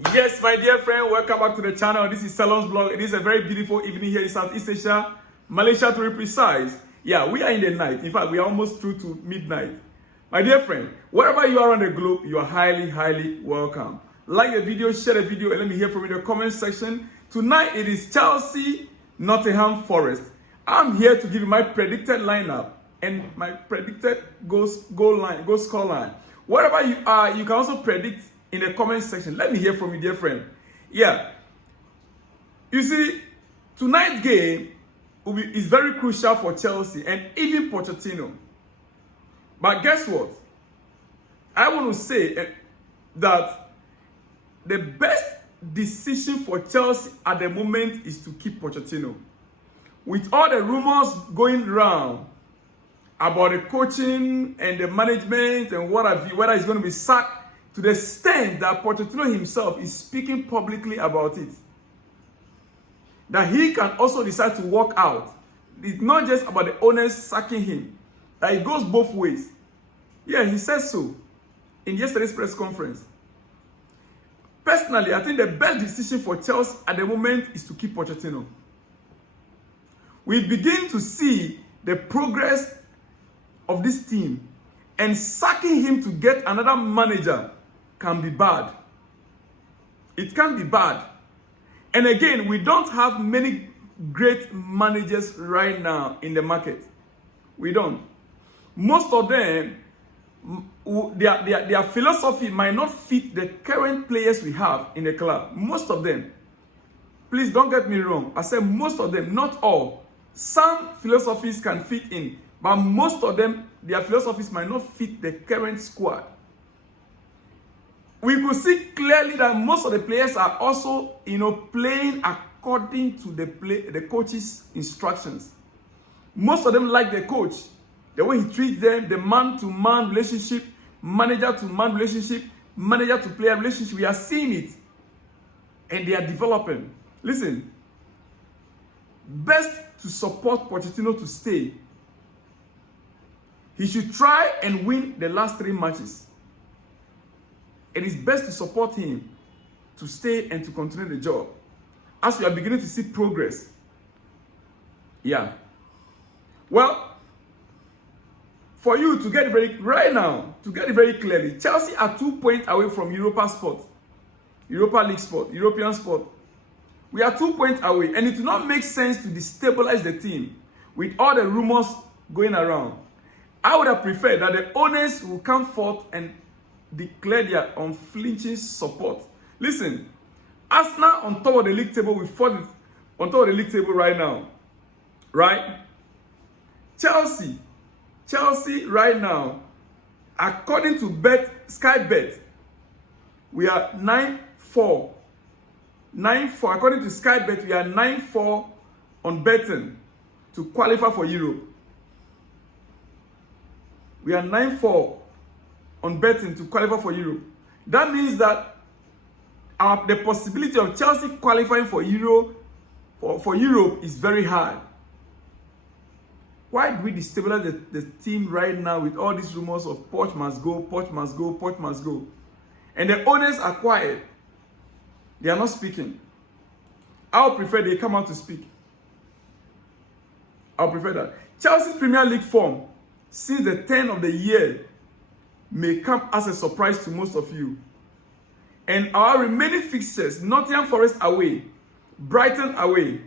Yes, my dear friend, welcome back to the channel. This is Salon's Blog. It is a very beautiful evening here in Southeast Asia, Malaysia to be precise. Yeah, we are in the night. In fact, we are almost through to midnight. My dear friend, wherever you are on the globe, you are highly welcome. Like the video, share the video, and let me hear from you in the comment section. Tonight, it is Chelsea, Nottingham Forest. I'm here to give you my predicted lineup and my predicted goal score line. Wherever you are, you can also predict in the comment section. Let me hear from you, dear friend. Yeah. You see, tonight's game is very crucial for Chelsea and even Pochettino. But guess what? I want to say that the best decision for Chelsea at the moment is to keep Pochettino. With all the rumors going around about the coaching and the management and whether he's going to be sacked, to the extent that Pochettino himself is speaking publicly about it. That he can also decide to walk out. It's not just about the owners sacking him. That it goes both ways. Yeah, he says so in yesterday's press conference. Personally, I think the best decision for Chelsea at the moment is to keep Pochettino. We begin to see the progress of this team, and sacking him to get another manager can be bad. It can be bad. And again, we don't have many great managers right now in the market. We don't. Most of them, their philosophy might not fit the current players we have in the club. Most of them. Please don't get me wrong. I said most of them, not all. Some philosophies can fit in, but most of them, their philosophies might not fit the current squad. We could see clearly that most of the players are also, playing according to the coach's instructions. Most of them like the coach, the way he treats them, the man-to-man relationship, manager-to-man relationship, manager-to-player relationship. We are seeing it, and they are developing. Listen, best to support Pochettino to stay. He should try and win the last 3 matches. It is best to support him to stay and to continue the job as we are beginning to see progress. Yeah. Well, for you to get right now, to get it very clearly, Chelsea are 2 points away from Europa League spot, European spot. We are 2 points away, and it will not make sense to destabilize the team with all the rumors going around. I would have preferred that the owners will come forth and declare their unflinching support. Listen, Arsenal on top of the league table, we fought on top of the league table right now. Right? Chelsea right now, according to Sky Bet, we are 9-4. 9-4. According to Sky Bet, we are 9-4 on betting to qualify for Europe. We are 9-4 on betting to qualify for Europe. That means that the possibility of Chelsea qualifying for Europe is very high. Why do we destabilize the team right now with all these rumors of Poch must go? And the owners are quiet. They are not speaking. I would prefer they come out to speak. I would prefer that. Chelsea's Premier League form since the turn of the year may come as a surprise to most of you. And our remaining fixtures, Nottingham Forest away, Brighton away,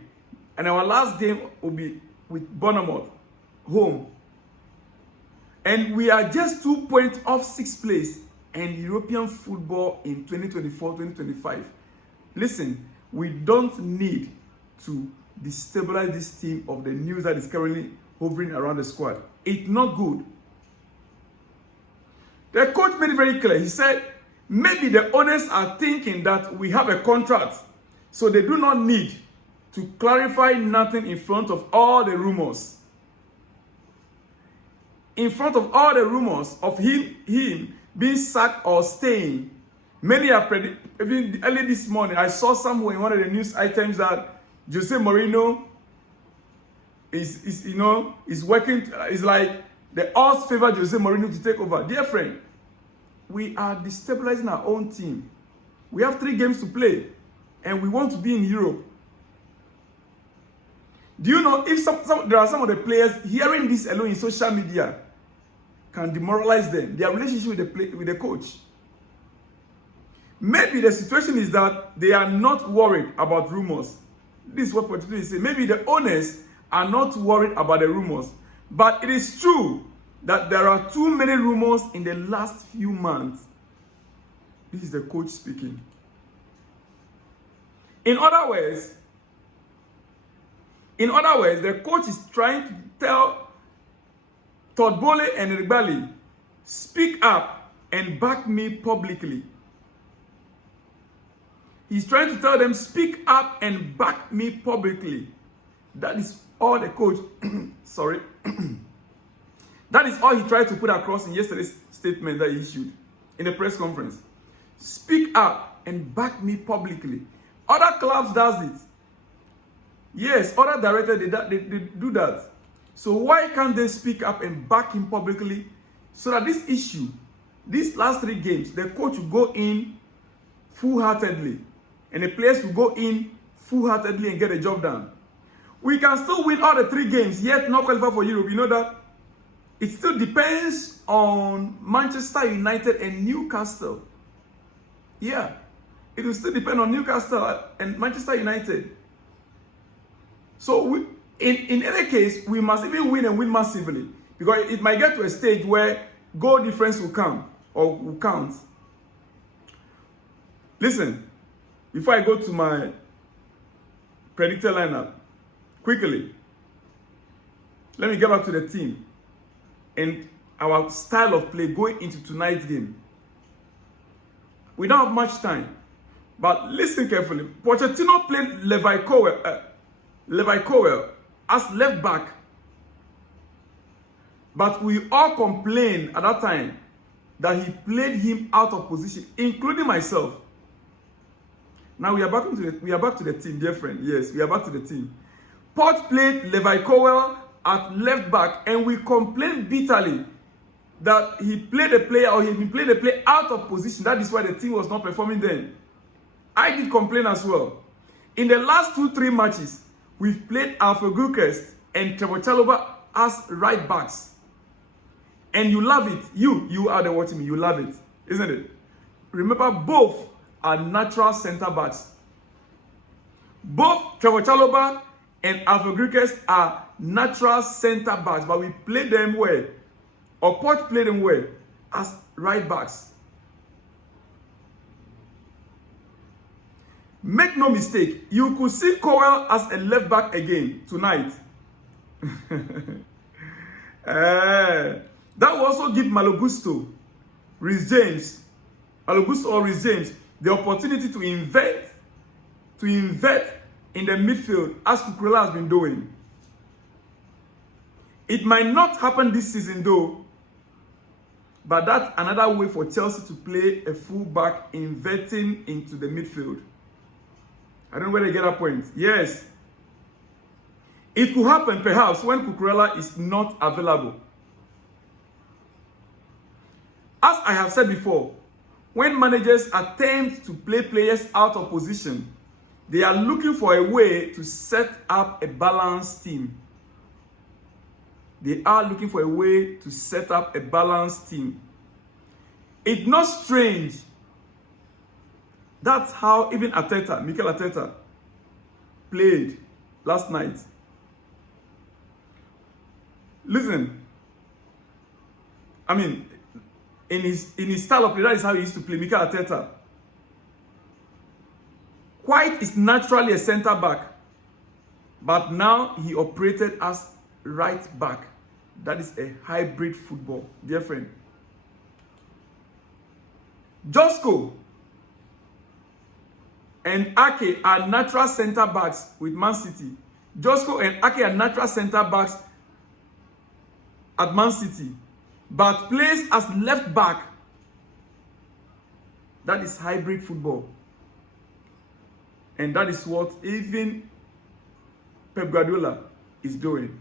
and our last game will be with Bournemouth home. And we are just 2 points off 6th place and European football in 2024-2025. Listen, we don't need to destabilize this team of the news that is currently hovering around the squad. It's not good. The coach made it very clear. He said, maybe the owners are thinking that we have a contract, so they do not need to clarify nothing in front of all the rumors. In front of all the rumors of him being sacked or staying, many are predicting. Even early this morning, I saw somewhere in one of the news items that Jose Mourinho is working. It's like the odds favor Jose Mourinho to take over. Dear friend, we are destabilizing our own team. We have 3 games to play, and we want to be in Europe. Do you know if there are some of the players hearing this alone in social media can demoralize them, their relationship with the coach? Maybe the situation is that they are not worried about rumors. This is what Pochettino is saying. Maybe the owners are not worried about the rumors. But it is true that there are too many rumors in the last few months. This is the coach speaking. In other words, the coach is trying to tell Todd Bowley and Rigbali, speak up and back me publicly. He's trying to tell them, speak up and back me publicly. That is all the coach, sorry. That is all he tried to put across in yesterday's statement that he issued in the press conference. Speak up and back me publicly. Other clubs does it. Yes, other directors, they do that. So why can't they speak up and back him publicly so that this issue, these last 3 games, the coach will go in full-heartedly and the players will go in full-heartedly and get the job done. We can still win all the 3 games, yet not qualify for Europe. You know that? It still depends on Manchester United and Newcastle. Yeah, it will still depend on Newcastle and Manchester United. So in any case, we must even win and win massively, because it might get to a stage where goal difference will come or will count. Listen, before I go to my predicted lineup, quickly, let me get back to the team and our style of play going into tonight's game. We don't have much time, but listen carefully. Pochettino played Levi Cowell as left back, but we all complained at that time that he played him out of position, including myself. Now we are back to the team, dear friend. Yes, we are back to the team. Poch played Levi Cowell at left back, and we complained bitterly that he played a player or he played a player out of position. That is why the team was not performing then. I did complain as well. In the last 2-3 matches, we've played Alpha Gukest and Trevor Chalobah as right backs. And you love it. You are the watching me. You love it, isn't it? Remember, both are natural center backs. Both Trevor Chalobah and Alpha Gukest are natural center backs, but we play them well, or Poch played them well as right backs. Make no mistake, you could see Cowell as a left back again tonight. That will also give Malagusto, Reece James, the opportunity to invert in the midfield as Cucurella has been doing. It might not happen this season though, but that's another way for Chelsea to play a full-back inverting into the midfield. I don't know where they get that point. Yes. It could happen perhaps when Cucurella is not available. As I have said before, when managers attempt to play players out of position, they are looking for a way to set up a balanced team. They are looking for a way to set up a balanced team. It's not strange. That's how even Mikel Arteta, played last night. Listen, I mean, in his style of play, that is how he used to play, Mikel Arteta. White is naturally a center back, but now he operated as right back. That is a hybrid football, dear friend. Josko and Ake are natural center backs with Man City. Josko and Ake are natural center backs at Man City, but plays as left back. That is hybrid football. And that is what even Pep Guardiola is doing.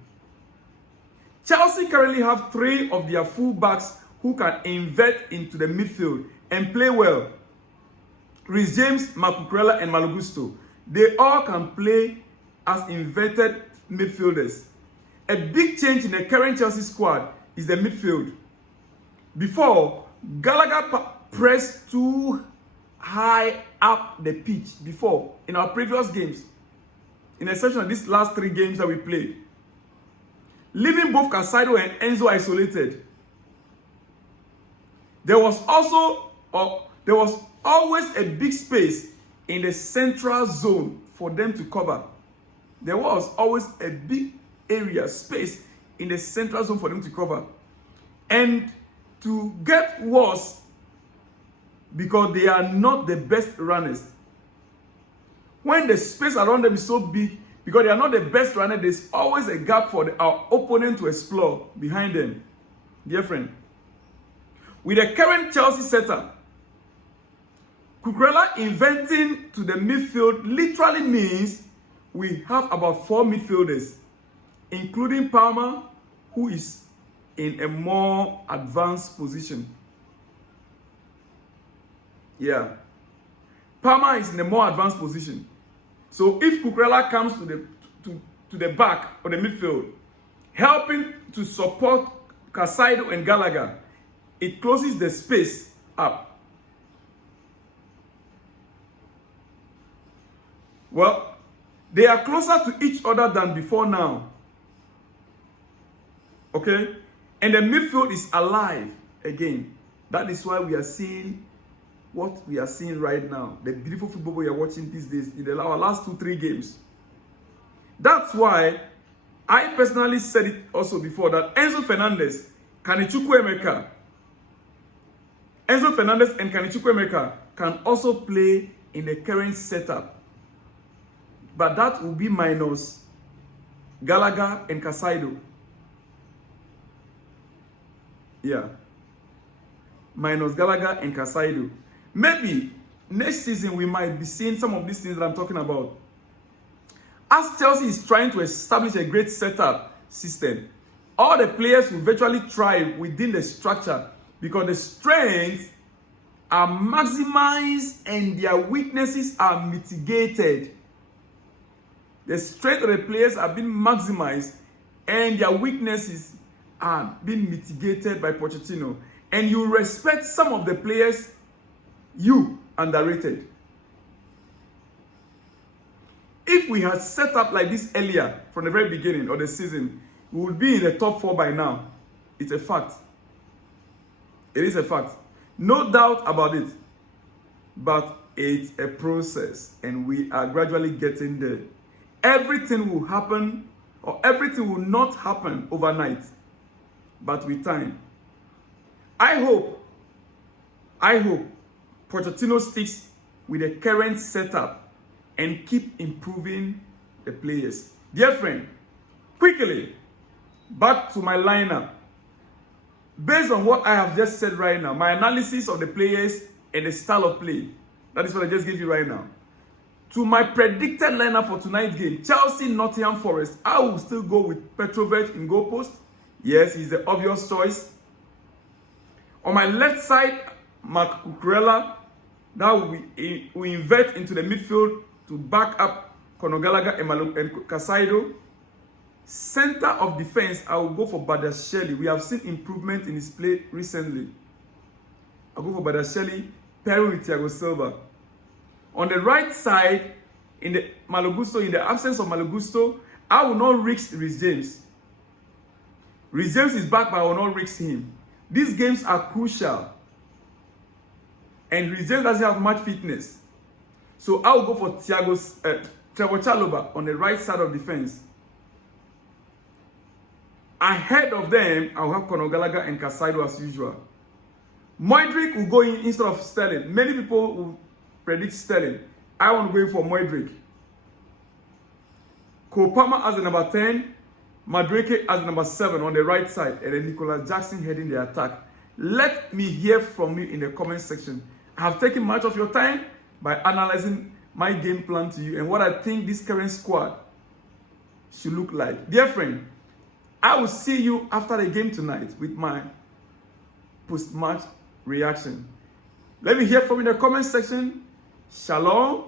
Chelsea currently have 3 of their full backs who can invert into the midfield and play well. Rhys James, Cucurella, and Malo Gusto, they all can play as inverted midfielders. A big change in the current Chelsea squad is the midfield. Before, Gallagher pressed too high up the pitch before in our previous games, in exception of these last 3 games that we played, leaving both Caicedo and Enzo isolated. There was always a big space in the central zone for them to cover. There was always a big space in the central zone for them to cover. And to get worse, because they are not the best runners. When the space around them is so big, because they are not the best runner, there's always a gap for our opponent to explore behind them. Dear friend, with the current Chelsea setup, Cucurella inventing to the midfield literally means we have about 4 midfielders, including Palmer, who is in a more advanced position. Yeah. Palmer is in a more advanced position. So if Cucurella comes to the back of the midfield, helping to support Caicedo and Gallagher, it closes the space up. Well, they are closer to each other than before now. Okay? And the midfield is alive again. That is why we are seeing what we are seeing right now. The beautiful football we are watching these days in our last 2-3 games. That's why I personally said it also before that Enzo Fernandez and Kanichukwu Emeka can also play in the current setup. But that will be minus Gallagher and Caicedo. Yeah. Minus Gallagher and Caicedo. Maybe next season we might be seeing some of these things that I'm talking about. As Chelsea is trying to establish a great setup system, all the players will virtually thrive within the structure because the strengths are maximized and their weaknesses are mitigated. The strength of the players are being maximized and their weaknesses are being mitigated by Pochettino. And you respect some of the players you underrated. If we had set up like this earlier from the very beginning of the season, we would be in the top 4 by now. It's a fact. It is a fact. No doubt about it. But it's a process and we are gradually getting there. Everything will happen or everything will not happen overnight, but with time. I hope Pochettino sticks with the current setup and keep improving the players. Dear friend, quickly, back to my lineup. Based on what I have just said right now, my analysis of the players and the style of play, that is what I just gave you right now. To my predicted lineup for tonight's game, Chelsea, Nottingham Forest, I will still go with Petrovic in goal post. Yes, he's the obvious choice. On my left side, Cucurella, now we invert into the midfield to back up Conor Gallagher and Caicedo. Center of defense, I will go for Badiashile. We have seen improvement in his play recently. I'll go for Badiashile, pairing with Thiago Silva. On the right side, in the absence of Malo Gusto, I will not risk Rhys James. Rhys James is back, but I will not risk him. These games are crucial. And Rhys James doesn't have much fitness. So I will go for Trevor Chalobah on the right side of defense. Ahead of them, I will have Conor Gallagher and Caicedo as usual. Modric will go in instead of Sterling. Many people will predict Sterling. I want to go in for Modric. Cole Palmer as the number 10. Madueke as the number 7 on the right side. And then Nicolas Jackson heading the attack. Let me hear from you in the comment section. I have taken much of your time by analyzing my game plan to you and what I think this current squad should look like. Dear friend, I will see you after the game tonight with my post-match reaction. Let me hear from you in the comment section. Shalom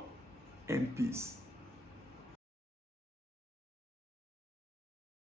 and peace.